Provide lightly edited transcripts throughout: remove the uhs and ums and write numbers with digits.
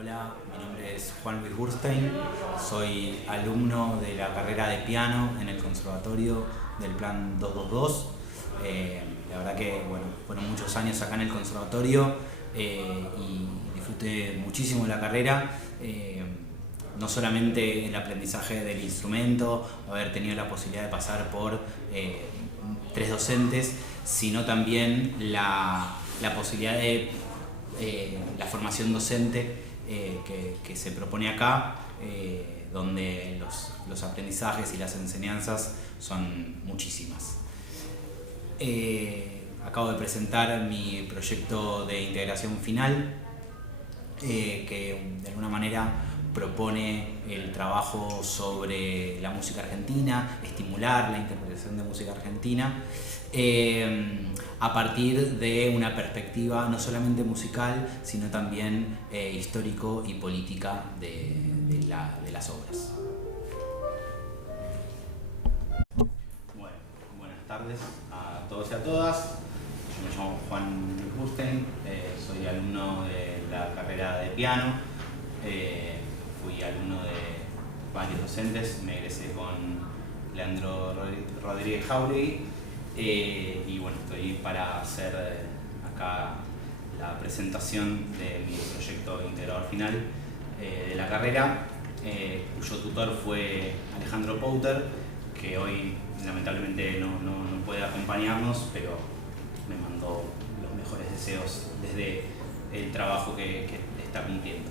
Hola, mi nombre es Juan Luis Burstein, soy alumno de la carrera de piano en el Conservatorio del Plan 222. La verdad que fueron muchos años acá en el Conservatorio y disfruté muchísimo de la carrera. No solamente el aprendizaje del instrumento, haber tenido la posibilidad de pasar por 3 docentes, sino también la posibilidad de la formación docente que se propone acá, donde los aprendizajes y las enseñanzas son muchísimas. Acabo de presentar mi proyecto de integración final, que de alguna manera propone el trabajo sobre la música argentina, estimular la interpretación de música argentina, a partir de una perspectiva no solamente musical, sino también histórico y política de las obras. Bueno, buenas tardes a todos y a todas. Yo me llamo Juan Luis Burstein, soy alumno de la carrera de piano. Fui alumno de varios docentes, me egresé con Leandro Rodríguez Jauregui, y bueno, estoy para hacer acá la presentación de mi proyecto integrador final de la carrera, cuyo tutor fue Alejandro Pouter, que hoy lamentablemente no puede acompañarnos, pero me mandó los mejores deseos desde el trabajo que está cumpliendo.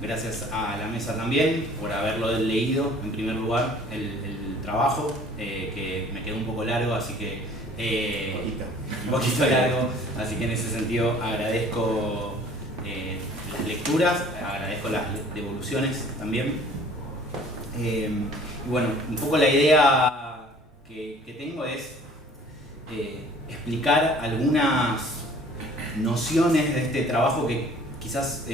Gracias a la mesa también por haberlo leído en primer lugar el trabajo, que me quedó un poco largo, así que un poquito largo, así que en ese sentido agradezco las lecturas, agradezco las devoluciones también. Y bueno, un poco la idea que tengo es explicar algunas nociones de este trabajo que quizás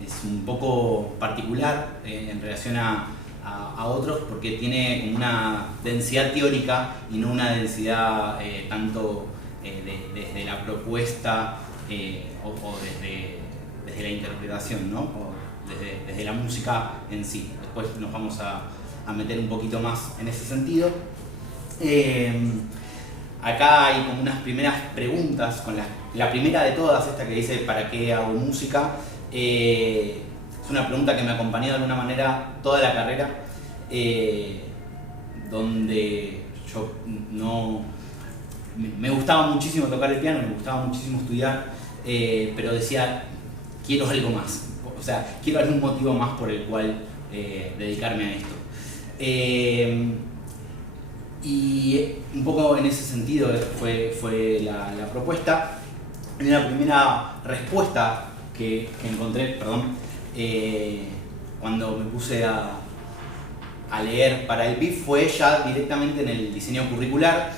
es un poco particular en relación a otros, porque tiene como una densidad teórica y no una densidad tanto desde la propuesta o desde la interpretación, ¿no? O desde la música en sí. Después nos vamos a meter un poquito más en ese sentido. Acá hay como unas primeras preguntas, con la primera de todas, esta que dice ¿para qué hago música? Es una pregunta que me acompañó de alguna manera toda la carrera, donde yo me gustaba muchísimo tocar el piano, me gustaba muchísimo estudiar, pero decía, quiero algo más, o sea, quiero algún motivo más por el cual dedicarme a esto. Y un poco en ese sentido fue la propuesta. Una primera respuesta que encontré, cuando me puse a leer para el PIF fue ya directamente en el diseño curricular,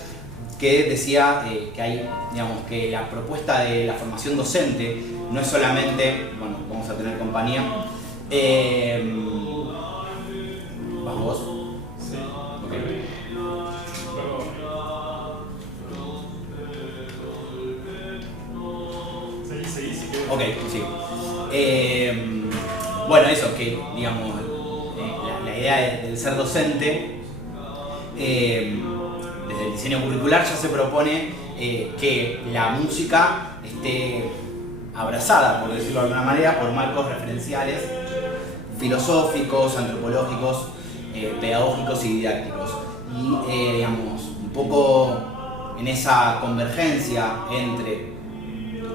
que decía que la propuesta de la formación docente no es solamente, bueno, vamos a tener compañía. ¿Vas vos? Sí. Okay. Ok, sí. Bueno, eso, que digamos, la idea del ser docente, desde el diseño curricular ya se propone que la música esté abrazada, por decirlo de alguna manera, por marcos referenciales filosóficos, antropológicos, pedagógicos y didácticos. Y digamos, un poco en esa convergencia entre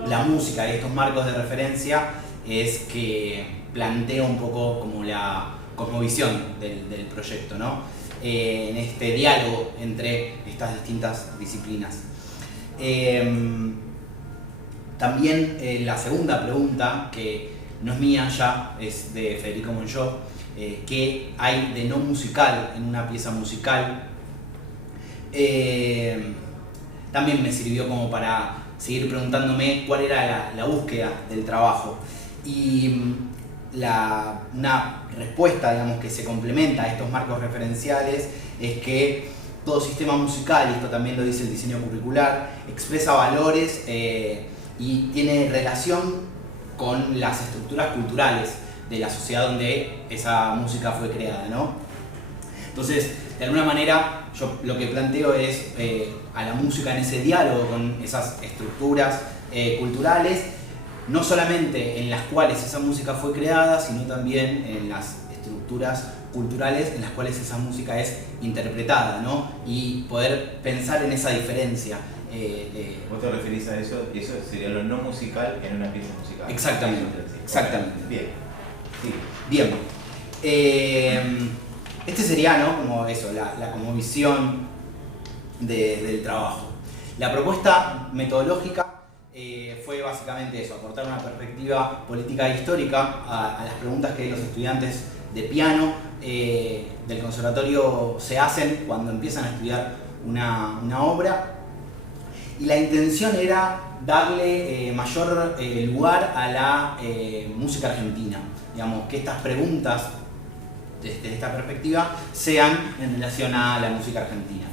la música y estos marcos de referencia es que planteo un poco como la cosmovisión del proyecto, ¿no? En este diálogo entre estas distintas disciplinas. También la segunda pregunta, que no es mía ya, es de Federico Monjó, ¿qué hay de no musical en una pieza musical? También me sirvió como para seguir preguntándome cuál era la búsqueda del trabajo. Y una respuesta, digamos, que se complementa a estos marcos referenciales es que todo sistema musical, y esto también lo dice el diseño curricular, expresa valores y tiene relación con las estructuras culturales de la sociedad donde esa música fue creada, ¿no? Entonces, de alguna manera, yo lo que planteo es a la música en ese diálogo con esas estructuras culturales, no solamente en las cuales esa música fue creada, sino también en las estructuras culturales en las cuales esa música es interpretada, ¿no? Y poder pensar en esa diferencia. ¿Vos te referís a eso? Eso sería lo no musical en una pieza musical. Exactamente, exactamente. Bien, sí. Bien. Este sería, ¿no? Como eso, la como visión del trabajo. La propuesta metodológica fue básicamente eso, aportar una perspectiva política e histórica a las preguntas que los estudiantes de piano del conservatorio se hacen cuando empiezan a estudiar una obra. Y la intención era darle mayor lugar a la música argentina. Digamos, que estas preguntas, desde esta perspectiva, sean en relación a la música argentina.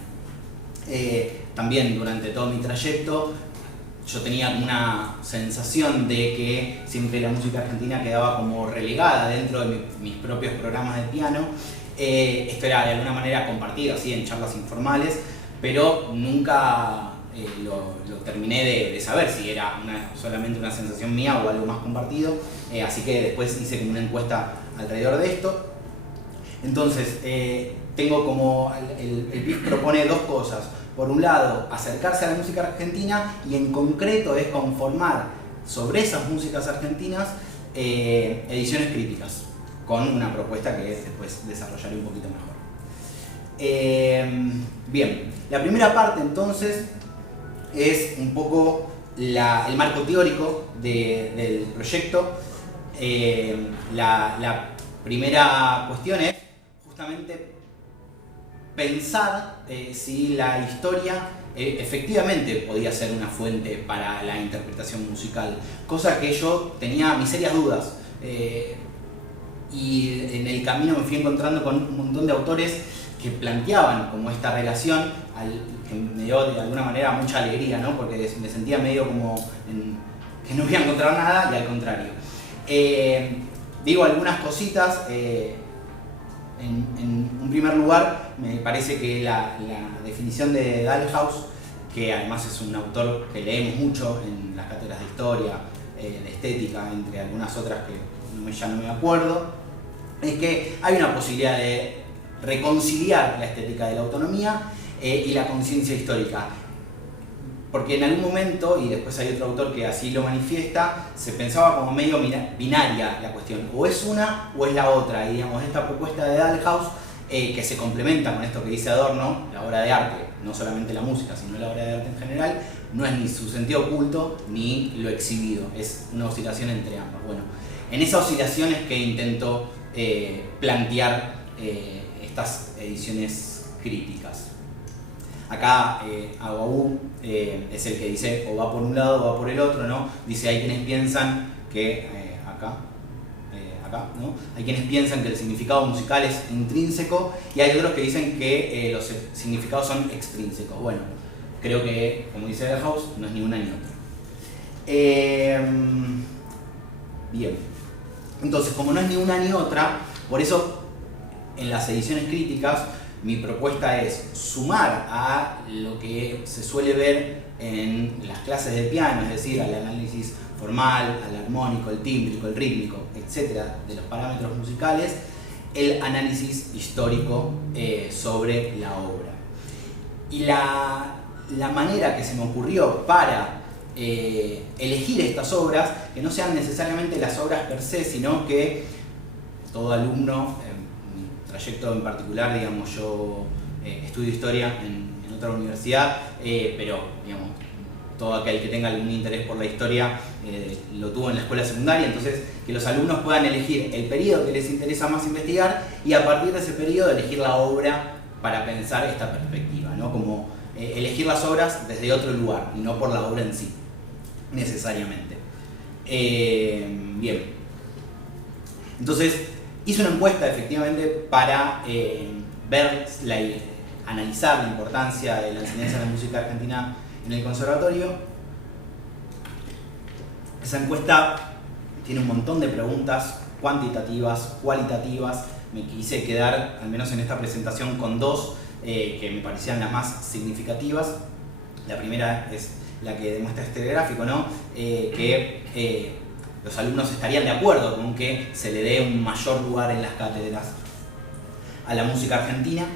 También durante todo mi trayecto, yo tenía una sensación de que siempre la música argentina quedaba como relegada dentro de mis propios programas de piano. Esto era de alguna manera compartido, así en charlas informales, pero nunca lo terminé de saber si era solamente una sensación mía o algo más compartido. Así que después hice como una encuesta alrededor de esto. Entonces, tengo como el PIF propone dos cosas. Por un lado, acercarse a la música argentina y en concreto es conformar sobre esas músicas argentinas ediciones críticas, con una propuesta que después desarrollaré un poquito mejor. Bien, la primera parte entonces es un poco el marco teórico del proyecto. La primera cuestión es justamente pensar si la historia efectivamente podía ser una fuente para la interpretación musical, cosa que yo tenía mis serias dudas. Y en el camino me fui encontrando con un montón de autores que planteaban como esta relación, que me dio de alguna manera mucha alegría, ¿no? Porque me sentía medio como que no voy a encontrar nada, y al contrario. Digo algunas cositas. En un primer lugar, me parece que la definición de Dalhaus, que además es un autor que leemos mucho en las cátedras de historia, de estética, entre algunas otras que ya no me acuerdo, es que hay una posibilidad de reconciliar la estética de la autonomía y la conciencia histórica. Porque en algún momento, y después hay otro autor que así lo manifiesta, se pensaba como medio binaria la cuestión. O es una o es la otra. Y digamos, esta propuesta de Dalhaus, que se complementa con esto que dice Adorno, la obra de arte, no solamente la música, sino la obra de arte en general, no es ni su sentido oculto ni lo exhibido. Es una oscilación entre ambas. Bueno, en esa oscilación es que intento plantear estas ediciones críticas. Acá Aguaú es el que dice o va por un lado o va por el otro, ¿no? Dice, hay quienes piensan que, acá, ¿no? Hay quienes piensan que el significado musical es intrínseco y hay otros que dicen que los significados son extrínsecos. Bueno, creo que, como dice Dalhaus, no es ni una ni otra. Bien, entonces como no es ni una ni otra, por eso en las ediciones críticas mi propuesta es sumar a lo que se suele ver en las clases de piano, es decir, al análisis formal, al armónico, el tímbrico, el rítmico, etc., de los parámetros musicales, el análisis histórico sobre la obra. Y la manera que se me ocurrió para elegir estas obras, que no sean necesariamente las obras per se, sino que todo alumno, trayecto en particular, digamos, yo estudio historia en otra universidad, pero digamos, todo aquel que tenga algún interés por la historia lo tuvo en la escuela secundaria, entonces que los alumnos puedan elegir el periodo que les interesa más investigar y a partir de ese periodo elegir la obra para pensar esta perspectiva, ¿no? Como elegir las obras desde otro lugar y no por la obra en sí, necesariamente. Bien, entonces hice una encuesta efectivamente para analizar la importancia de la enseñanza de la música argentina en el conservatorio. Esa encuesta tiene un montón de preguntas cuantitativas, cualitativas. Me quise quedar, al menos en esta presentación, con dos que me parecían las más significativas. La primera es la que demuestra este gráfico, ¿no? Que los alumnos estarían de acuerdo con que se le dé un mayor lugar en las cátedras a la música argentina.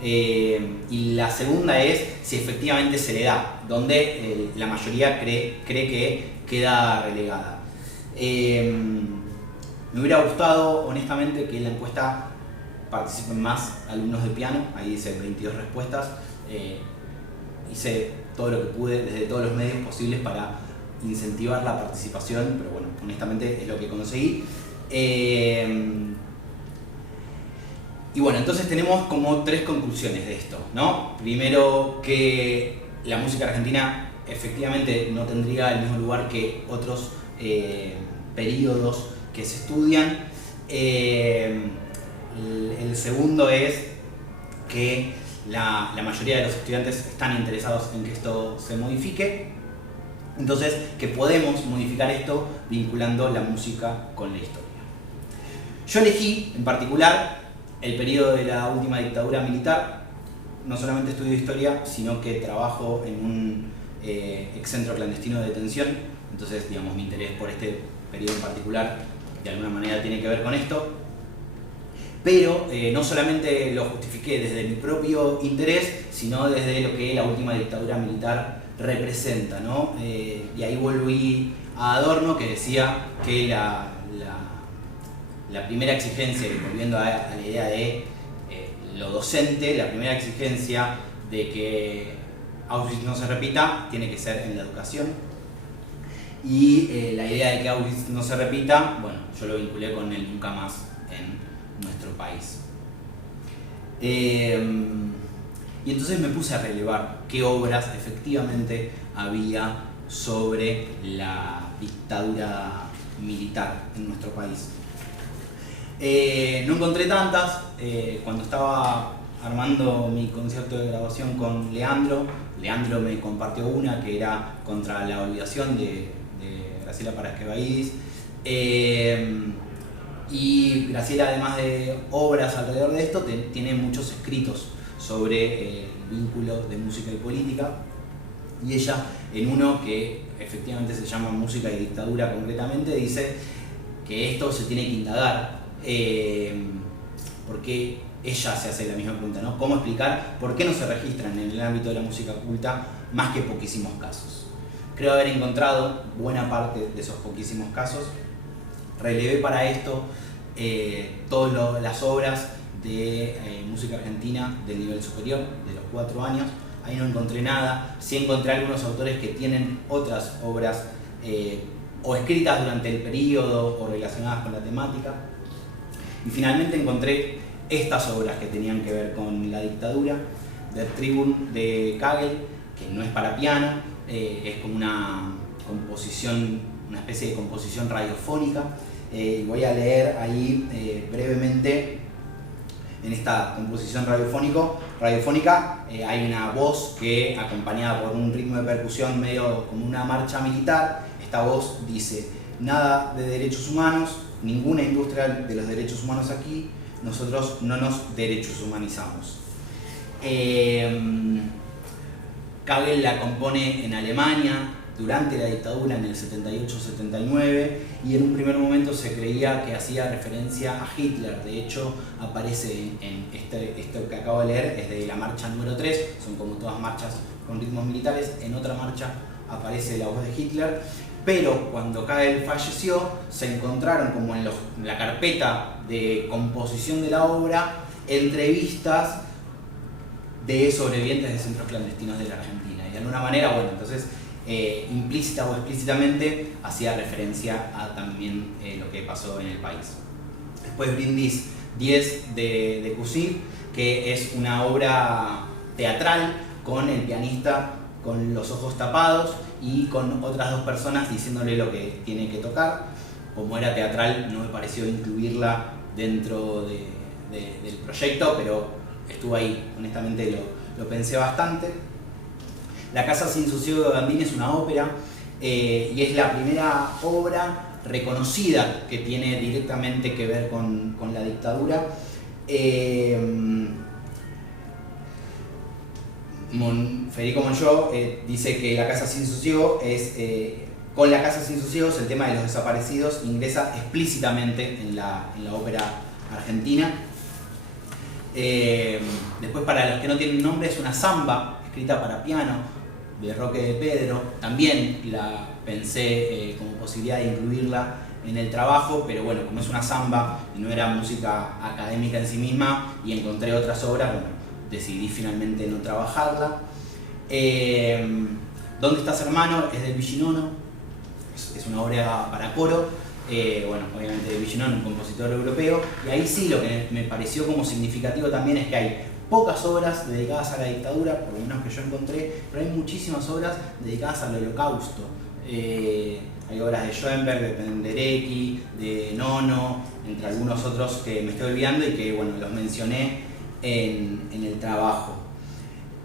Y la segunda es si efectivamente se le da, donde la mayoría cree que queda relegada. Me hubiera gustado, honestamente, que en la encuesta participen más alumnos de piano. Ahí dice 22 respuestas. Hice todo lo que pude desde todos los medios posibles para incentivar la participación, pero bueno, honestamente es lo que conseguí. Y bueno, entonces tenemos como tres conclusiones de esto, ¿no? Primero, que la música argentina efectivamente no tendría el mismo lugar que otros periodos que se estudian. El segundo es que la mayoría de los estudiantes están interesados en que esto se modifique. Entonces, que podemos modificar esto vinculando la música con la historia. Yo elegí, en particular, el periodo de la última dictadura militar. No solamente estudio historia, sino que trabajo en un excentro clandestino de detención. Entonces, digamos, mi interés por este periodo en particular de alguna manera tiene que ver con esto. Pero no solamente lo justifiqué desde mi propio interés, sino desde lo que la última dictadura militar representa, ¿no? Y ahí volví a Adorno, que decía que la primera exigencia, volviendo a la idea de lo docente, la primera exigencia de que Auschwitz no se repita tiene que ser en la educación. Y la idea de que Auschwitz no se repita, bueno, yo lo vinculé con el nunca más en nuestro país. Y entonces me puse a relevar qué obras efectivamente había sobre la dictadura militar en nuestro país. No encontré tantas. Cuando estaba armando mi concierto de grabación con Leandro me compartió una que era contra la olvidación de Graciela Parasquevaidis. Y Graciela, además de obras alrededor de esto, tiene muchos escritos sobre el vínculo de música y política. Y ella, en uno que efectivamente se llama Música y Dictadura concretamente, dice que esto se tiene que indagar, porque ella se hace la misma pregunta, ¿no? ¿Cómo explicar por qué no se registran en el ámbito de la música culta más que poquísimos casos? Creo haber encontrado buena parte de esos poquísimos casos. Relevé para esto todas las obras de música argentina del nivel superior, de los 4 años. Ahí no encontré nada. Sí encontré algunos autores que tienen otras obras o escritas durante el periodo o relacionadas con la temática. Y finalmente encontré estas obras que tenían que ver con la dictadura, Der Tribune de Kagel, que no es para piano, es como una composición, una especie de composición radiofónica. Voy a leer ahí brevemente. En esta composición radiofónica hay una voz que, acompañada por un ritmo de percusión medio como una marcha militar, esta voz dice: nada de derechos humanos, ninguna industria de los derechos humanos aquí, nosotros no nos derechos humanizamos. Kagel la compone en Alemania durante la dictadura, en el 78-79, y en un primer momento se creía que hacía referencia a Hitler. De hecho, aparece en esto que acabo de leer, es de la marcha número 3, son como todas marchas con ritmos militares. En otra marcha aparece la voz de Hitler, pero cuando Kagel falleció se encontraron como en la carpeta de composición de la obra entrevistas de sobrevivientes de centros clandestinos de la Argentina, y de alguna manera, bueno, entonces implícita o explícitamente hacía referencia a también lo que pasó en el país. Después Brindis 10 de Debussy, que es una obra teatral con el pianista con los ojos tapados y con otras 2 personas diciéndole lo que tiene que tocar. Como era teatral, no me pareció incluirla dentro del proyecto, pero estuvo ahí, honestamente lo pensé bastante. La Casa sin sosiego de Gandini es una ópera y es la primera obra reconocida que tiene directamente que ver con la dictadura. Federico Mongeau dice que La Casa Sin Sosiego es, con La Casa Sin Sosiegos el tema de los desaparecidos ingresa explícitamente en la ópera argentina. Después, para los que no tienen nombre, es una samba escrita para piano de Roque de Pedro. También la pensé como posibilidad de incluirla en el trabajo, pero bueno, como es una samba y no era música académica en sí misma y encontré otras obras, bueno, decidí finalmente no trabajarla. ¿Dónde estás, hermano? Es de Luigi Nono, es una obra para coro, bueno, obviamente de Luigi Nono, un compositor europeo, y ahí sí lo que me pareció como significativo también es que hay pocas obras dedicadas a la dictadura, por lo menos que yo encontré, pero hay muchísimas obras dedicadas al holocausto. Hay obras de Schoenberg, de Penderecki, de Nono, entre algunos otros que me estoy olvidando y que bueno, los mencioné en el trabajo.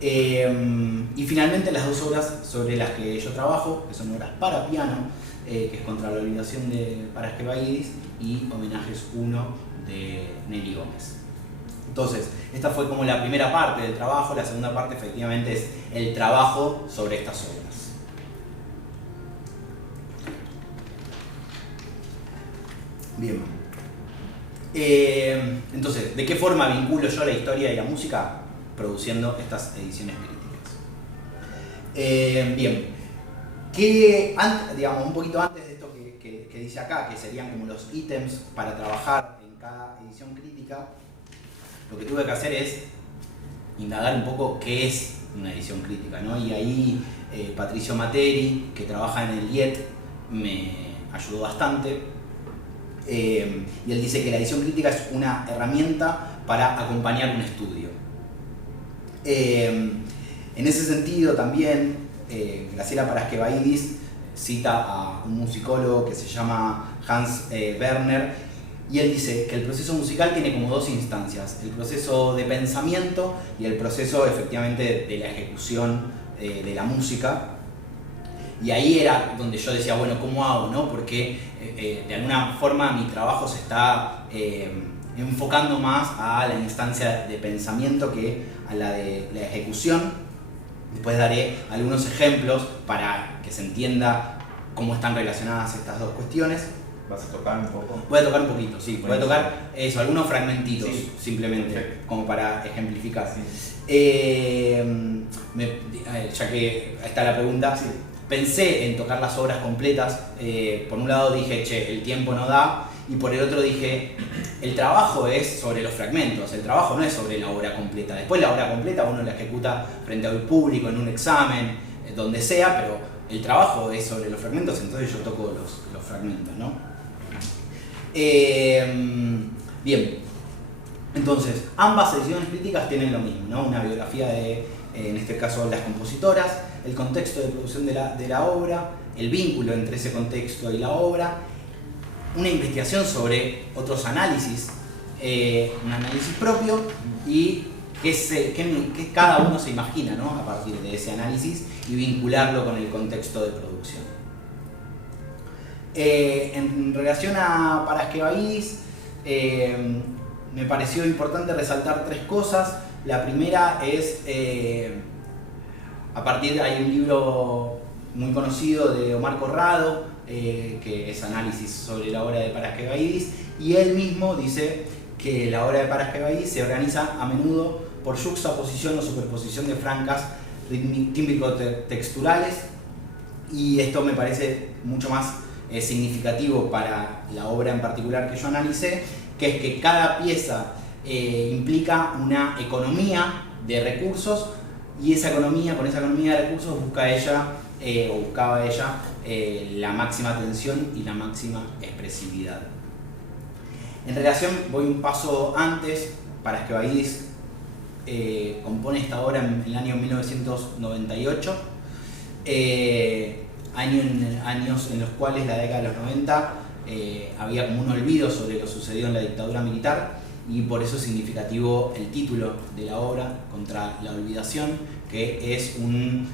Y finalmente las dos obras sobre las que yo trabajo, que son obras para piano, que es Contra la olvidación de Paraskevaidis y Homenajes 1 de Nelly Gómez. Entonces, esta fue como la primera parte del trabajo. La segunda parte efectivamente es el trabajo sobre estas obras. Bien. Entonces, ¿de qué forma vinculo yo la historia y la música? Produciendo estas ediciones críticas. Bien. Digamos, un poquito antes de esto que dice acá, que serían como los ítems para trabajar en cada edición crítica, lo que tuve que hacer es indagar un poco qué es una edición crítica, ¿no? Y ahí Patricio Materi, que trabaja en el IET, me ayudó bastante. Y él dice que la edición crítica es una herramienta para acompañar un estudio. En ese sentido también, Graciela Paraskevaidis cita a un musicólogo que se llama Hans Werner, y él dice que el proceso musical tiene como dos instancias: el proceso de pensamiento y el proceso efectivamente de la ejecución de la música. Y ahí era donde yo decía, bueno, ¿cómo hago, no? Porque de alguna forma mi trabajo se está enfocando más a la instancia de pensamiento que a la de la ejecución. Después daré algunos ejemplos para que se entienda cómo están relacionadas estas dos cuestiones. ¿Vas a tocar un poco? Voy a tocar un poquito, sí. Bueno, voy a tocar eso, algunos fragmentitos, sí, simplemente, perfecto, como para ejemplificar. Sí. Ya que está la pregunta, Sí. pensé en tocar las obras completas. Por un lado dije, che, el tiempo no da, y por el otro dije, el trabajo es sobre los fragmentos, el trabajo no es sobre la obra completa. Después la obra completa uno la ejecuta frente al público, en un examen, donde sea, pero el trabajo es sobre los fragmentos, entonces yo toco los fragmentos, ¿no? Bien, entonces ambas ediciones críticas tienen lo mismo, ¿no? Una biografía de, en este caso, las compositoras, el contexto de producción de la obra, el vínculo entre ese contexto y la obra, una investigación sobre otros análisis, un análisis propio y qué cada uno se imagina, ¿no? A partir de ese análisis y vincularlo con el contexto de producción. En relación a Paraskevaidis, me pareció importante resaltar tres cosas. La primera es, a partir de hay un libro muy conocido de Omar Corrado, que es análisis sobre la obra de Paraskevaidis, y él mismo dice que la obra de Paraskevaidis se organiza a menudo por yuxtaposición o superposición de francas tímbrico-texturales, y esto me parece mucho más significativo para la obra en particular que yo analicé, que es que cada pieza implica una economía de recursos, y esa economía, con esa economía de recursos buscaba ella la máxima atención y la máxima expresividad. En relación, voy un paso antes. Paraskevaidis compone esta obra en el año 1998, años en los cuales la década de los 90 había como un olvido sobre lo sucedido en la dictadura militar, y por eso es significativo el título de la obra, Contra la olvidación, que es un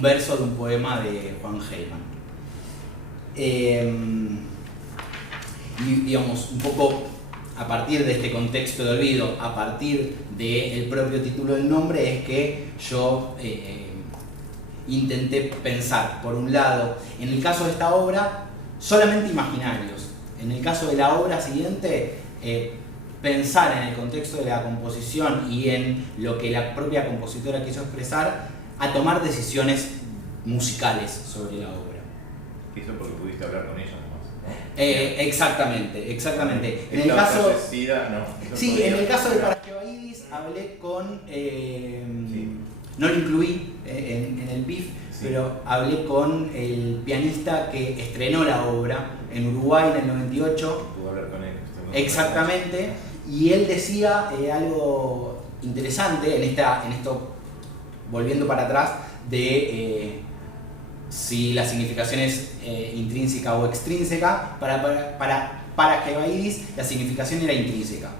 verso de un poema de Juan Heyman. Y digamos, un poco a partir de este contexto de olvido, a partir del propio título del nombre, es que yo intenté pensar, por un lado, en el caso de esta obra, solamente imaginarios. En el caso de la obra siguiente, pensar en el contexto de la composición y en lo que la propia compositora quiso expresar, a tomar decisiones musicales sobre la obra. Eso porque pudiste hablar con ella nomás. Exactamente. En el Esta caso, fallecida, no. sí, en el caso de Paraskevaidis hablé con, Sí. no lo incluí en el BIF, Sí. pero hablé con el pianista que estrenó la obra en Uruguay en el 98. Pude hablar con él. Exactamente, y él decía algo interesante en esto, volviendo para atrás, de si la significación es intrínseca o extrínseca. Para Paraskevaidis la significación era intrínseca.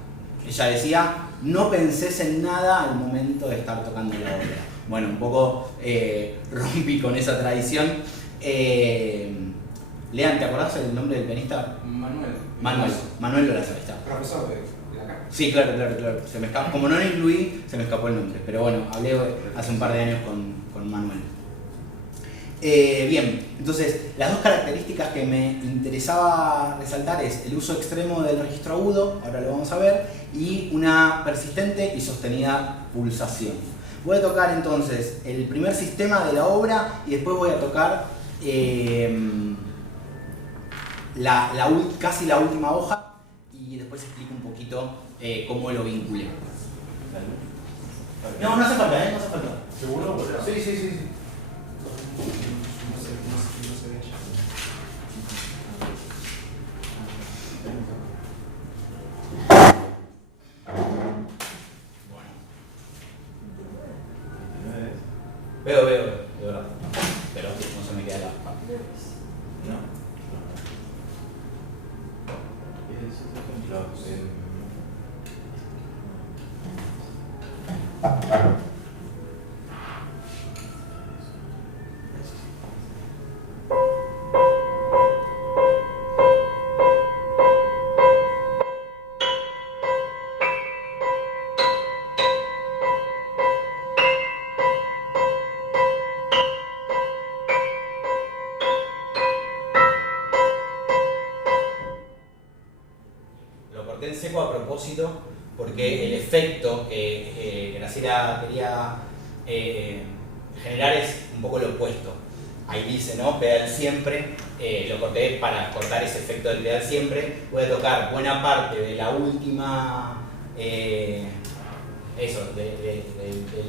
Ella decía, no pensés en nada al momento de estar tocando la obra. Bueno, un poco rompí con esa tradición. Lean, ¿te acordás el nombre del pianista? Manuel Lorazar, está. Profesor de acá. Sí, claro. Se me escapó, como no lo incluí, se me escapó el nombre. Pero bueno, hablé hace un par de años con Manuel. Bien, entonces las dos características que me interesaba resaltar es el uso extremo del registro agudo, ahora lo vamos a ver, y una persistente y sostenida pulsación. Voy a tocar entonces el primer sistema de la obra y después voy a tocar casi la última hoja y después explico un poquito cómo lo vinculé. No hace falta, no hace falta. ¿Seguro? Sí. No se ve ya. Veo, de verdad. Pero no se me queda la parte. No. Es ejemplo. En seco a propósito porque el efecto que Graciela quería generar es un poco lo opuesto. Ahí dice, ¿no? Pedal siempre, lo corté para cortar ese efecto del pedal siempre. Voy a tocar buena parte de la última de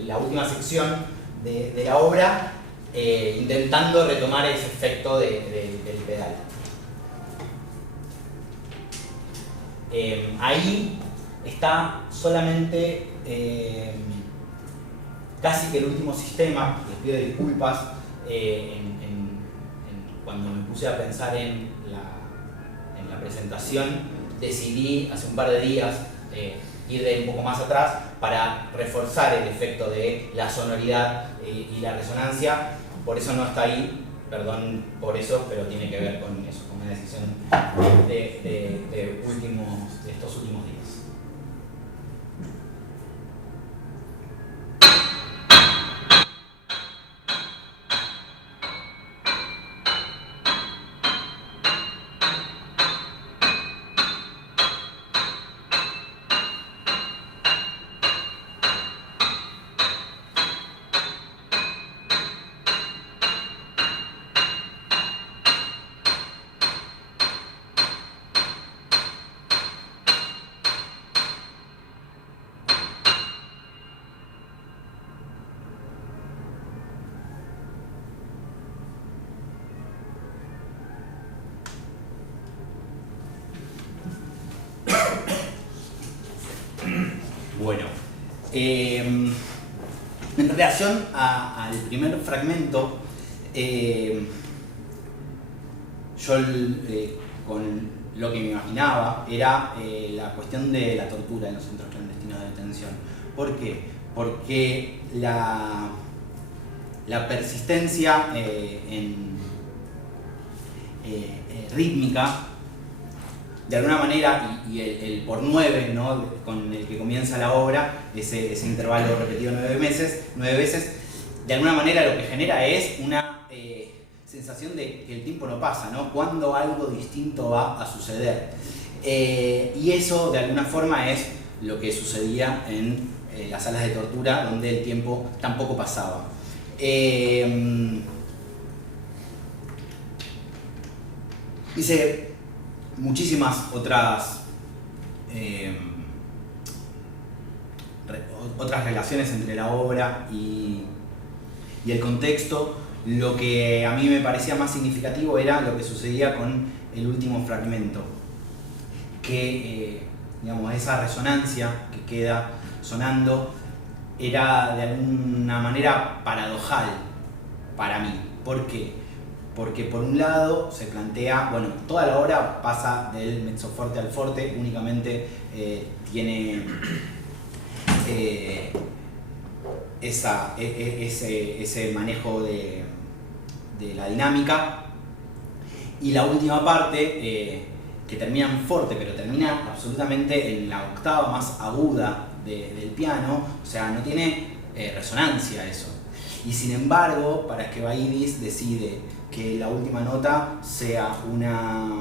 la última sección de la obra, intentando retomar ese efecto del pedal. Ahí está solamente casi que el último sistema. Les pido disculpas cuando me puse a pensar en la presentación, decidí hace un par de días ir de un poco más atrás para reforzar el efecto de la sonoridad y la resonancia. Por eso no está ahí, perdón por eso, pero tiene que ver con eso, con una decisión de estos últimos días. Bueno, en relación al primer fragmento, yo con lo que me imaginaba era la cuestión de la tortura en los centros clandestinos de detención. ¿Por qué? Porque la persistencia rítmica, de alguna manera, y el por 9, ¿no? Con el que comienza la obra, ese intervalo repetido 9 veces, de alguna manera lo que genera es una sensación de que el tiempo no pasa, ¿no? Cuando algo distinto va a suceder. Y eso, de alguna forma, es lo que sucedía en las salas de tortura, donde el tiempo tampoco pasaba. Hice muchísimas otras relaciones entre la obra y el contexto. Lo que a mí me parecía más significativo era lo que sucedía con el último fragmento, que digamos, esa resonancia que queda sonando era de alguna manera paradojal para mí. ¿Por qué? Porque por un lado se plantea, bueno, toda la obra pasa del mezzo forte al forte, únicamente tiene ese manejo de la dinámica, y la última parte que termina en forte, pero termina absolutamente en la octava más aguda del piano, o sea, no tiene resonancia eso. Y sin embargo, Paraskevadis decide que la última nota sea una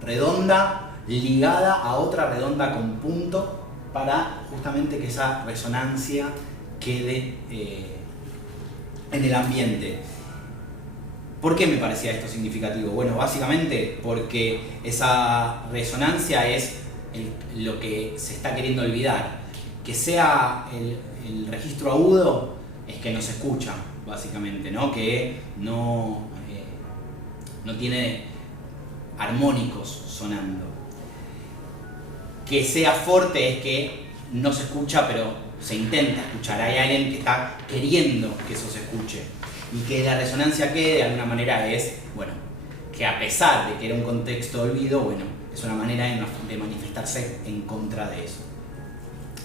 redonda ligada a otra redonda con punto, para justamente que esa resonancia quede en el ambiente. ¿Por qué me parecía esto significativo? Bueno, básicamente porque esa resonancia es lo que se está queriendo olvidar. Que sea el registro agudo es que no se escucha, básicamente, ¿no? Que no tiene armónicos sonando. Que sea fuerte es que no se escucha, pero se intenta escuchar. Hay alguien que está queriendo que eso se escuche. Y que la resonancia quede de alguna manera es, bueno, que a pesar de que era un contexto olvido, bueno, es una manera de manifestarse en contra de eso.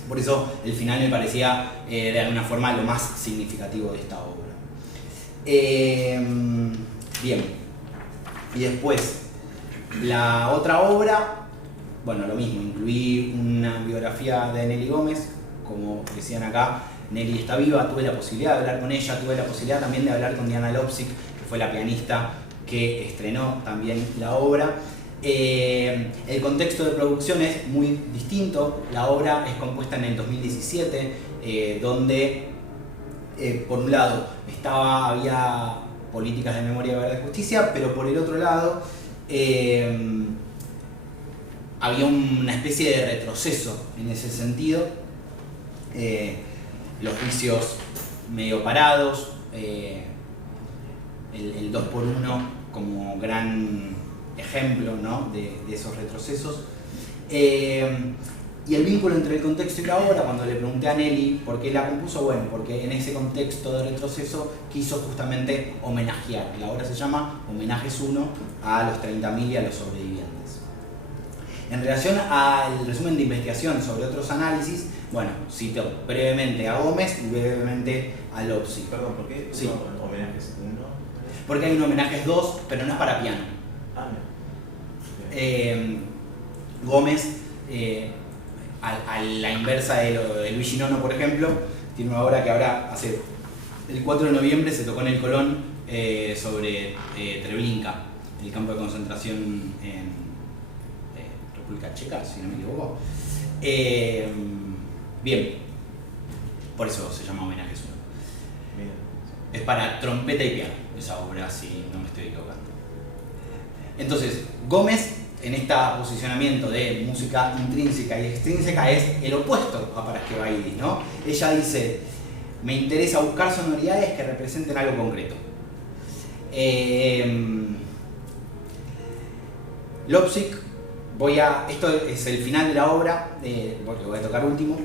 Por eso el final me parecía de alguna forma lo más significativo de esta obra. Bien, y después la otra obra, bueno, lo mismo, incluí una biografía de Nelly Gómez, como decían acá. Nelly está viva, tuve la posibilidad de hablar con ella, tuve la posibilidad también de hablar con Diana Lopsic, que fue la pianista que estrenó también la obra. El contexto de producción es muy distinto. La obra es compuesta en el 2017, donde por un lado había políticas de memoria, verdad y justicia, pero por el otro lado había una especie de retroceso en ese sentido. Los juicios medio parados, el 2x1 como gran ejemplo, ¿no? de esos retrocesos. Y el vínculo entre el contexto y la obra, cuando le pregunté a Nelly por qué la compuso, bueno, porque en ese contexto de retroceso quiso justamente homenajear. La obra se llama Homenajes 1 a los 30.000 y a los sobrevivientes. En relación al resumen de investigación sobre otros análisis, bueno, cito brevemente a Gómez y brevemente a Lopsic. Perdón, ¿por qué? Sí. Homenajes 1. Porque hay un Homenajes 2, pero no es para piano. Ah, no. Gómez, a la inversa de lo de Luigi Nono, por ejemplo, tiene una obra que ahora hace el 4 de noviembre se tocó en el Colón sobre Treblinka, el campo de concentración en República Checa, si no me equivoco. Bien, por eso se llama Homenajes 1. Bien. Es para trompeta y piano, esa obra, si no me estoy equivocando. Entonces, Gómez, en este posicionamiento de música intrínseca y extrínseca, es el opuesto a Paraskevadis, ¿no? Ella dice, me interesa buscar sonoridades que representen algo concreto. Lopsic, esto es el final de la obra, porque voy a tocar último.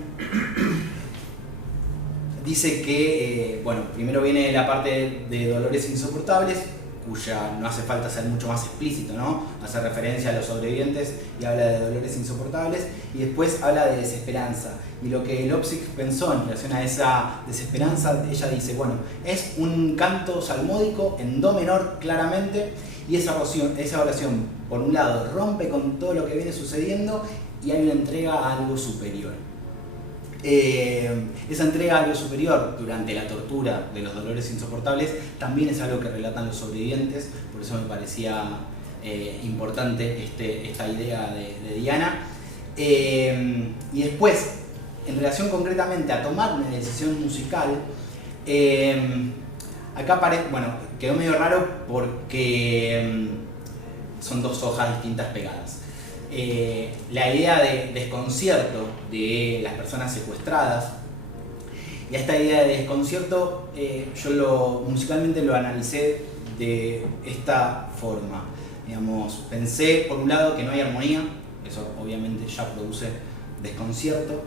Dice que, bueno, primero viene la parte de Dolores Insoportables, cuya no hace falta ser mucho más explícito, ¿no? Hace referencia a los sobrevivientes y habla de dolores insoportables, y después habla de desesperanza. y lo que Lopsic pensó en relación a esa desesperanza. Ella dice, bueno, es un canto salmódico en do menor claramente, y esa oración, por un lado, rompe con todo lo que viene sucediendo y hay una entrega a algo superior. Esa entrega a algo superior durante la tortura de los dolores insoportables también es algo que relatan los sobrevivientes, por eso me parecía importante esta idea de Diana. Y después, en relación concretamente a tomar una decisión musical, acá quedó medio raro porque son dos hojas distintas pegadas. La idea de desconcierto de las personas secuestradas, y a esta idea de desconcierto yo musicalmente lo analicé de esta forma. Digamos, pensé por un lado que no hay armonía, eso obviamente ya produce desconcierto,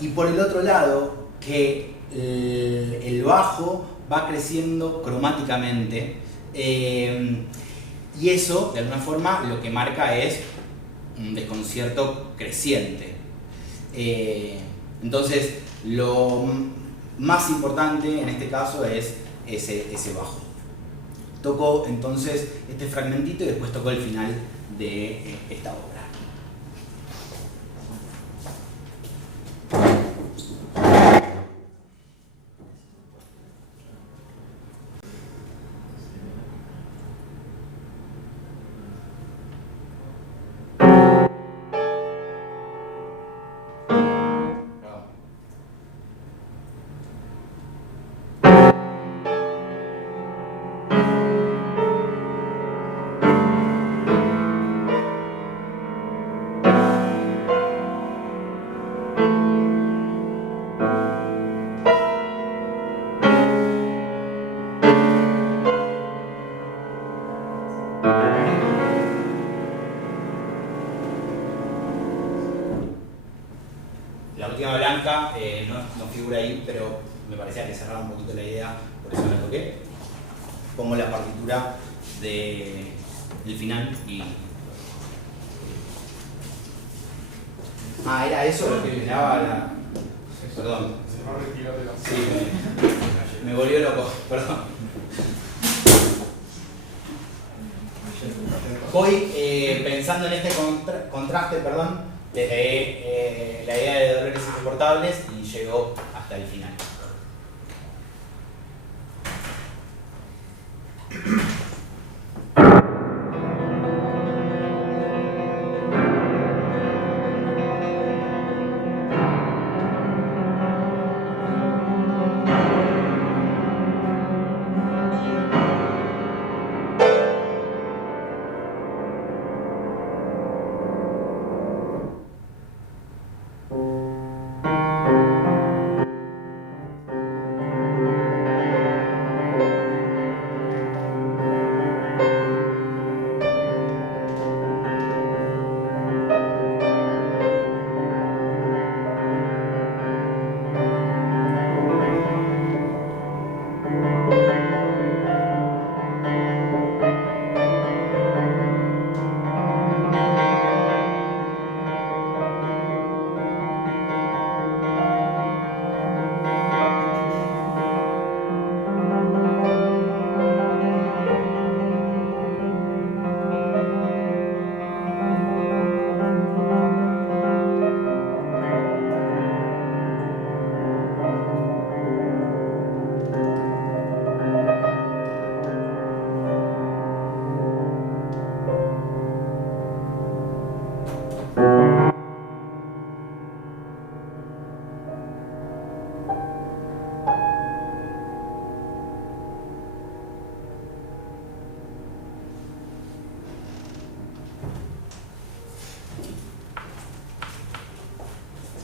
y por el otro lado que el bajo va creciendo cromáticamente, y eso de alguna forma lo que marca es un desconcierto creciente. Entonces lo más importante en este caso es ese bajo. Toco entonces este fragmentito y después toco el final de esta obra. La última blanca no figura ahí, pero me parecía que cerraba un poquito la idea, por eso la toqué. Pongo la partitura del final y... era eso lo que me daba la... Perdón. Se va a retirar de la... Sí, me volvió loco, perdón. Voy pensando en este contraste, desde la idea de dolores insoportables y llego hasta el final.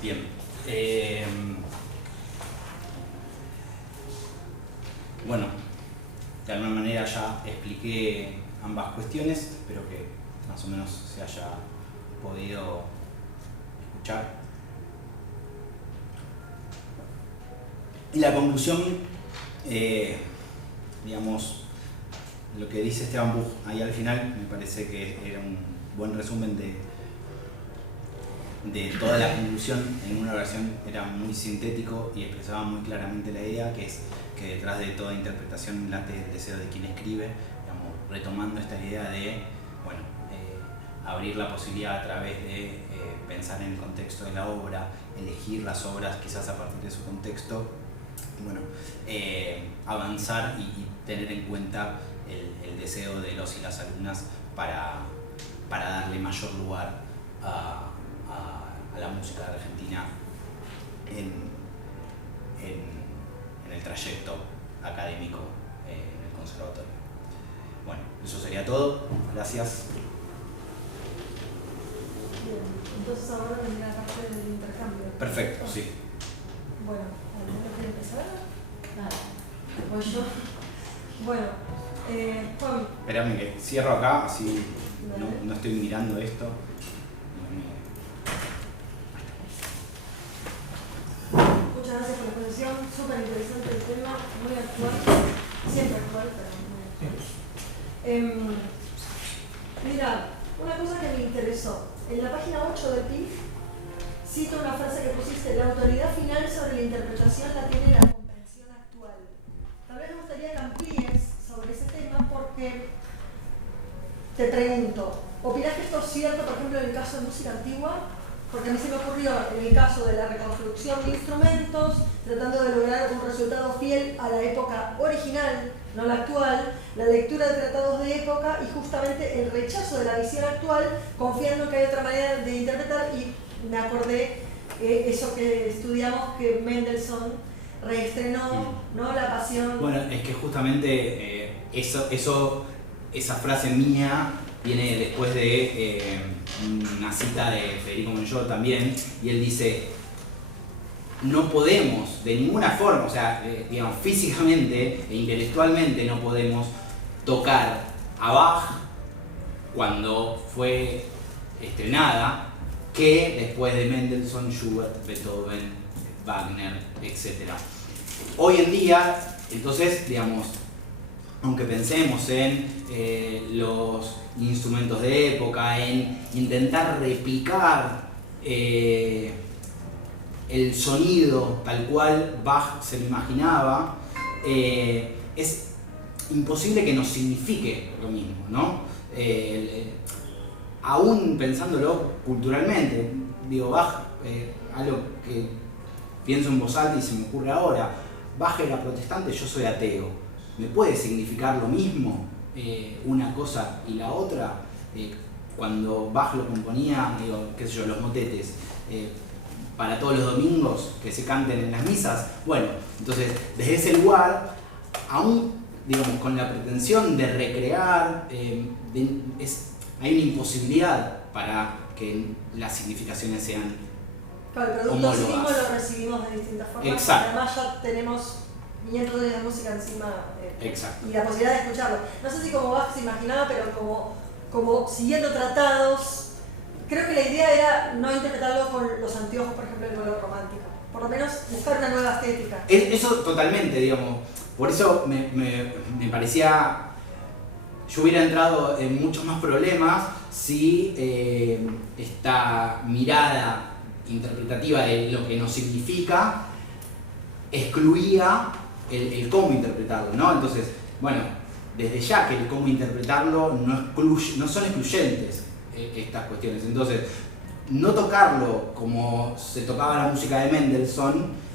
Bien. Bueno, de alguna manera ya expliqué ambas cuestiones, espero que más o menos se haya podido escuchar. Y la conclusión, digamos, lo que dice Esteban Buch ahí al final, me parece que era un buen resumen de de toda la conclusión en una oración era muy sintético y expresaba muy claramente la idea, que es que detrás de toda interpretación late el deseo de quien escribe, digamos, retomando esta idea de, bueno, abrir la posibilidad a través de pensar en el contexto de la obra, elegir las obras quizás a partir de su contexto, bueno, avanzar y tener en cuenta el deseo de los y las alumnas para darle mayor lugar a la música de Argentina en el trayecto académico en el conservatorio. Bueno, eso sería todo. Gracias. Bien, entonces ahora vendría la parte del intercambio. Perfecto, sí. Bueno, ¿alguno quiere empezar? Nada. Pues yo. Bueno, Juan. Espérame que cierro acá, así no estoy mirando esto. Muchas gracias por la exposición, súper interesante el tema, muy actual, siempre actual, pero muy actual. Mira, una cosa que me interesó, en la página 8 del PIB, cito una frase que pusiste: la autoridad final sobre la interpretación la tiene la comprensión actual. Tal vez me gustaría que amplíes sobre ese tema porque te pregunto, ¿opinás que esto es cierto, por ejemplo, en el caso de música antigua? Porque a mí se me ocurrió en el caso de la reconstrucción de instrumentos, tratando de lograr un resultado fiel a la época original, no la actual, la lectura de tratados de época y justamente el rechazo de la visión actual, confiando que hay otra manera de interpretar, y me acordé eso que estudiamos, que Mendelssohn reestrenó, ¿no? La Pasión. Bueno, es que justamente esa frase mía viene después de una cita de Federico Monchot también, y él dice: no podemos de ninguna forma, o sea, digamos, físicamente e intelectualmente no podemos tocar a Bach cuando fue estrenada, que después de Mendelssohn, Schubert, Beethoven, Wagner, etc. Hoy en día, entonces, digamos, aunque pensemos en los instrumentos de época, en intentar replicar el sonido tal cual Bach se lo imaginaba, es imposible que nos signifique lo mismo, ¿no? Aún pensándolo culturalmente, digo, Bach, algo que pienso en voz alta y se me ocurre ahora: Bach era protestante, yo soy ateo. ¿Me puede significar lo mismo una cosa y la otra? Cuando Bach lo componía, digo, qué sé yo, los motetes, para todos los domingos que se canten en las misas, bueno, entonces desde ese lugar, aún, digamos, con la pretensión de recrear, hay una imposibilidad para que las significaciones sean claro, el producto sí mismo homólogas. lo recibimos de distintas formas. Exacto. Además ya tenemos 500 años de música encima Exacto. y la posibilidad de escucharlo. No sé si como Bach se imaginaba, pero como siguiendo tratados, creo que la idea era no interpretarlo con los anteojos, por ejemplo, del color romántico. Por lo menos buscar una nueva estética. Eso totalmente, digamos. Por eso me parecía... Yo hubiera entrado en muchos más problemas si esta mirada interpretativa de lo que nos significa excluía el cómo interpretarlo, ¿no? Entonces, bueno, desde ya que el cómo interpretarlo no son excluyentes estas cuestiones. Entonces, no tocarlo como se tocaba la música de Mendelssohn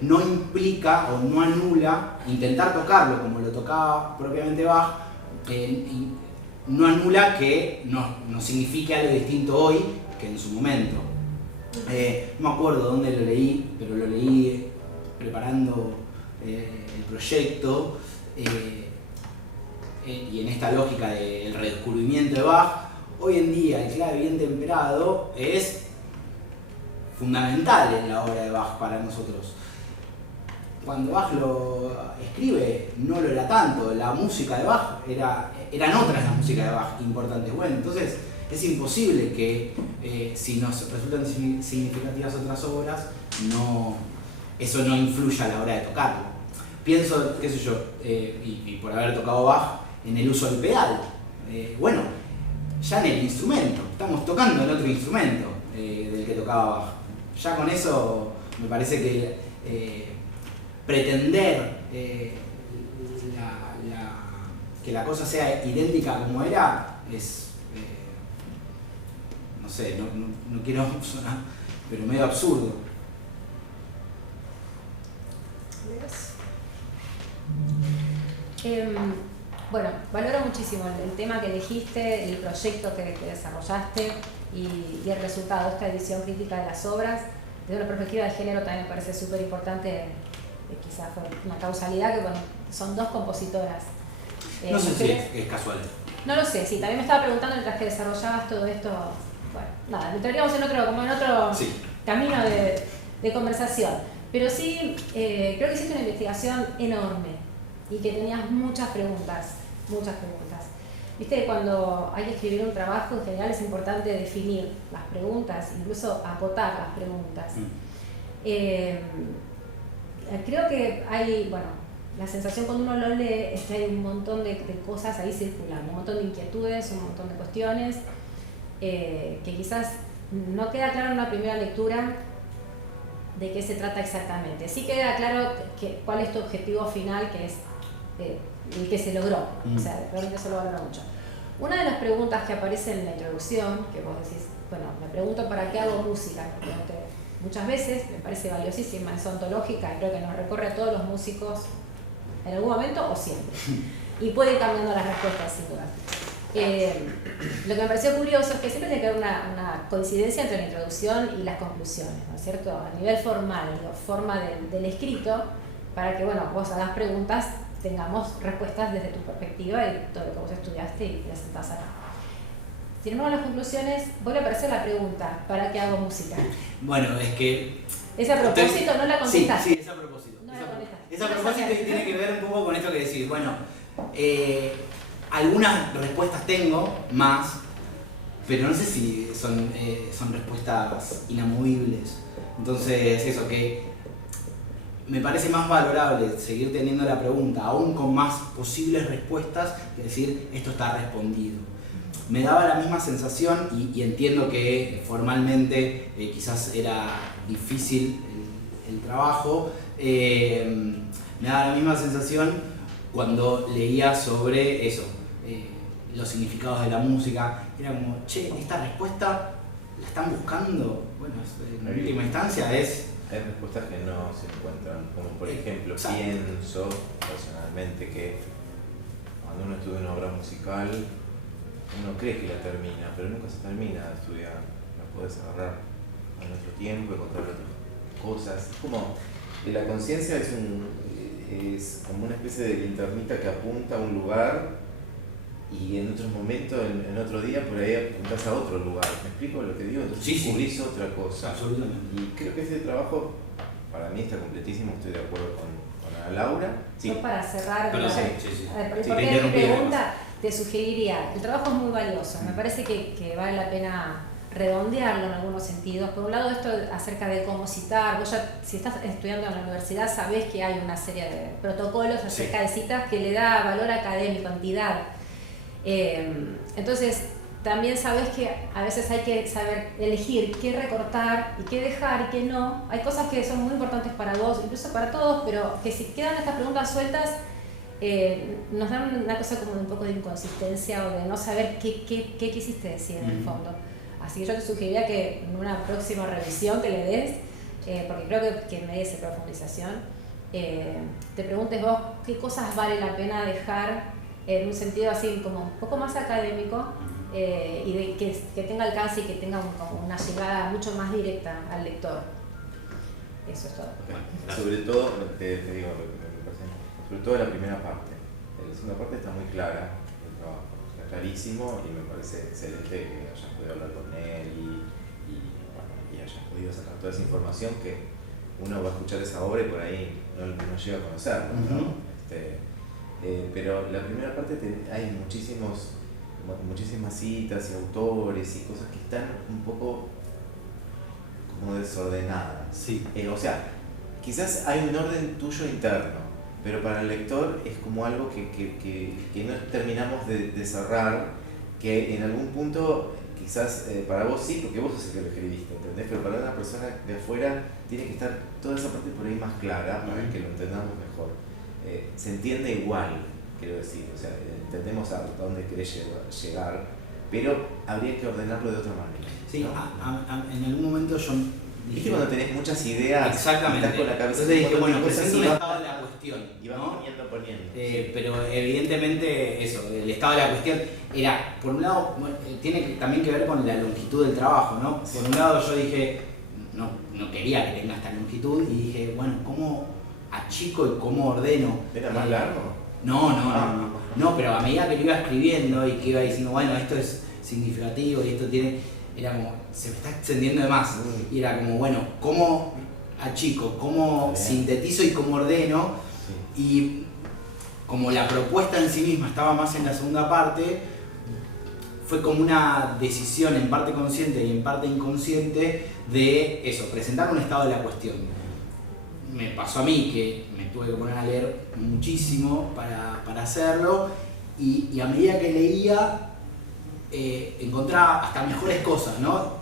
no implica o no anula intentar tocarlo como lo tocaba propiamente Bach, no anula que no signifique algo distinto hoy que en su momento. No me acuerdo dónde lo leí, pero lo leí preparando el proyecto, y en esta lógica del redescubrimiento de Bach, hoy en día el clave bien temperado es fundamental en la obra de Bach para nosotros. Cuando Bach lo escribe no lo era tanto, la música de Bach eran otras las músicas de Bach importantes. Bueno, entonces es imposible que si nos resultan significativas otras obras, eso no influya a la hora de tocarlo. Pienso, qué sé yo, y por haber tocado Bach, en el uso del pedal. Bueno, ya en el instrumento, estamos tocando en otro instrumento. del que tocaba bajo. Ya con eso me parece que pretender que la cosa sea idéntica como era es, no sé, no quiero sonar, pero medio absurdo. Bueno, valoro muchísimo el tema que elegiste, el proyecto que desarrollaste y el resultado de esta edición crítica de las obras. Desde una perspectiva de género también me parece súper importante, quizás fue una causalidad que bueno, son dos compositoras. No sé si mujeres. es casual. No lo sé, sí, también me estaba preguntando mientras que desarrollabas todo esto. Bueno, nada, entraríamos en otro Sí. camino de conversación. Pero sí, creo que hiciste una investigación enorme y que tenías muchas preguntas. Viste, cuando hay que escribir un trabajo, en general es importante definir las preguntas, incluso acotar las preguntas. Creo que hay, bueno, la sensación cuando uno lo lee es que hay un montón de cosas ahí circulando, un montón de inquietudes, un montón de cuestiones que quizás no queda claro en una primera lectura de qué se trata exactamente. Sí queda claro cuál es tu objetivo final, que es el que se logró. O sea, realmente eso lo valoro mucho. Una de las preguntas que aparece en la introducción, que vos decís, bueno, me pregunto para qué hago música, muchas veces me parece valiosísima, es ontológica, creo que nos recorre a todos los músicos en algún momento o siempre. Y puede ir cambiando las respuestas, sin duda. Lo que me pareció curioso es que siempre tiene que haber una coincidencia entre la introducción y las conclusiones, ¿no es cierto? A nivel formal, forma del escrito, para que, bueno, vos hagas preguntas, tengamos respuestas desde tu perspectiva y todo lo que vos estudiaste y presentás acá. Sin embargo, en las conclusiones vuelve a aparecer la pregunta, ¿para qué hago música? Bueno, es que... ¿Es a propósito? ¿No la contestás? Sí, es a propósito. No la contestás. Es a propósito y tiene que ver un poco con esto que decís. Bueno, algunas respuestas tengo, más, pero no sé si son respuestas inamovibles. Entonces, eso, que me parece más valorable seguir teniendo la pregunta, aún con más posibles respuestas, que decir, esto está respondido. Me daba la misma sensación y entiendo que formalmente quizás era difícil el trabajo, me daba la misma sensación cuando leía sobre eso, los significados de la música. Era como, che, esta respuesta la están buscando. Bueno, en última instancia es... Hay respuestas que no se encuentran, como por ejemplo, Exacto. pienso personalmente que cuando uno estudia una obra musical, uno cree que la termina, pero nunca se termina de estudiar. La puedes agarrar en otro tiempo, encontrar otras cosas. Es como que la conciencia es como una especie de linternita que apunta a un lugar y en otros momentos, en otro día, por ahí apuntas a otro lugar. ¿Me explico lo que digo? Entonces Sí, sí. descubrís otra cosa. Absolutamente. Y creo que ese trabajo, para mí está completísimo, estoy de acuerdo con Ana Laura. Sí. Yo para cerrar, Pero ¿verdad? sí. A ver, Sí, porque te mi interrumpí, pregunta te sugeriría, el trabajo es muy valioso, me parece que vale la pena redondearlo en algunos sentidos. Por un lado, esto acerca de cómo citar, vos ya, si estás estudiando en la universidad, sabés que hay una serie de protocolos acerca de citas que le da valor académico, entidad. Entonces, también sabés que a veces hay que saber elegir qué recortar y qué dejar y qué no. Hay cosas que son muy importantes para vos, incluso para todos, pero que si quedan estas preguntas sueltas, nos dan una cosa como de un poco de inconsistencia o de no saber qué quisiste decir en el fondo. Así que yo te sugeriría que en una próxima revisión que le des, porque creo que merece profundización, te preguntes vos qué cosas vale la pena dejar en un sentido así como un poco más académico y de que tenga alcance y que tenga como una llegada mucho más directa al lector. Eso es todo. Sobre todo, te digo lo que me parece, sobre todo la primera parte. La segunda parte está muy clara, el trabajo está clarísimo y me parece excelente que hayas podido hablar con él y hayas podido sacar toda esa información que uno va a escuchar esa obra y por ahí no llega a conocerla, ¿no? Pero la primera parte hay muchísimas citas y autores y cosas que están un poco como desordenadas. Sí. O sea, quizás hay un orden tuyo interno, pero para el lector es como algo que no terminamos de cerrar, que en algún punto quizás para vos sí, porque vos sos el que lo escribiste, ¿entendés? Pero para una persona de afuera tiene que estar toda esa parte por ahí más clara para que lo entendamos mejor. Se entiende igual, quiero decir, o sea, entendemos a dónde querés llegar, pero habría que ordenarlo de otra manera. Sí, ¿no? en algún momento yo ¿Viste cuando tenés muchas ideas? Exactamente. Estás con la cabeza. Entonces dije, bueno, cosas presento y un vas estado de la cuestión, y vas ¿no? poniendo. Pero evidentemente eso, el estado de la cuestión era, por un lado, tiene también que ver con la longitud del trabajo, ¿no? Por un lado yo dije, no quería que tenga esta longitud y dije, bueno, ¿cómo achico y cómo ordeno? ¿Era más largo? No, pero a medida que lo iba escribiendo y que iba diciendo, bueno, esto es significativo y esto tiene, era como, se me está extendiendo de más. Y era como, bueno, ¿cómo achico? ¿Cómo sintetizo y cómo ordeno? Sí. Y como la propuesta en sí misma estaba más en la segunda parte, fue como una decisión en parte consciente y en parte inconsciente de eso, presentar un estado de la cuestión. Me pasó a mí que me tuve que poner a leer muchísimo para hacerlo y a medida que leía encontraba hasta mejores cosas, ¿no?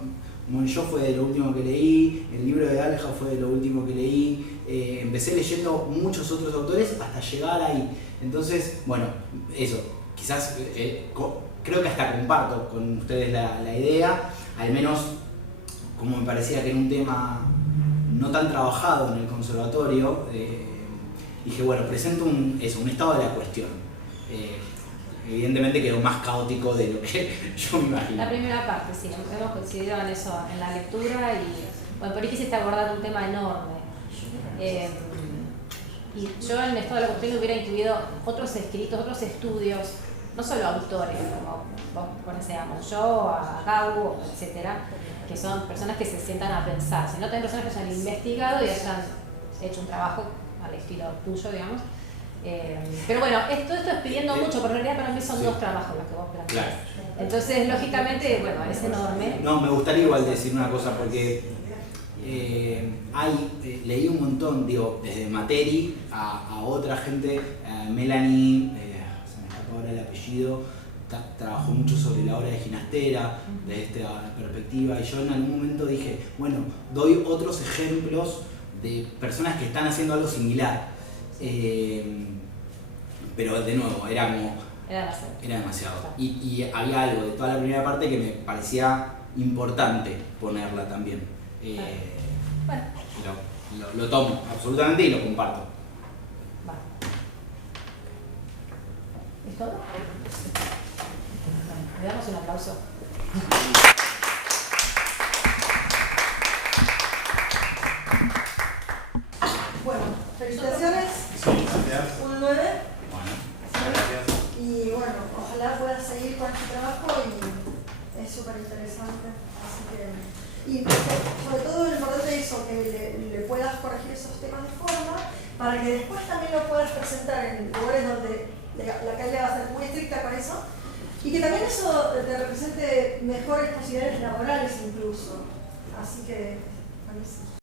Monilló fue de lo último que leí, el libro de Alja fue de lo último que leí, empecé leyendo muchos otros autores hasta llegar ahí. Entonces, bueno, eso, quizás creo que hasta comparto con ustedes la idea, al menos como me parecía que era un tema no tan trabajado en el conservatorio, dije, bueno, presento un estado de la cuestión. Evidentemente quedó más caótico de lo que yo me imagino. La primera parte, sí, hemos coincidido en eso, en la lectura y bueno, por ahí quisiste abordar un tema enorme. Y yo en esto de la cuestión hubiera incluido otros escritos, otros estudios, no solo autores, como vos pones a Monilló, a Gau, etcétera, que son personas que se sientan a pensar, sino también personas que hayan investigado y hayan hecho un trabajo al estilo tuyo, digamos. Pero bueno, esto es pidiendo mucho, pero en realidad para mí son dos trabajos los que vos planteás. Claro. Entonces, lógicamente, bueno, es enorme. No, me gustaría igual decir una cosa porque leí un montón, digo, desde Materi a otra gente, Melanie, se me escapa ahora el apellido, trabajó mucho sobre la obra de Ginastera, desde esta perspectiva, y yo en algún momento dije, bueno, doy otros ejemplos de personas que están haciendo algo similar. Pero de nuevo, era demasiado. Y había algo de toda la primera parte que me parecía importante ponerla también. Bueno. Lo tomo absolutamente y lo comparto. Vale. ¿Es todo? Bueno, le damos un aplauso. Bueno, felicitaciones. Sí, gracias. Un 9. Bueno, gracias. Y bueno, ojalá puedas seguir con este trabajo y es súper interesante. Así que, y sobre todo lo importante es eso, que le puedas corregir esos temas de forma para que después también lo puedas presentar en lugares donde la academia va a ser muy estricta con eso y que también eso te represente mejores posibilidades laborales incluso. Así que, buenísimo.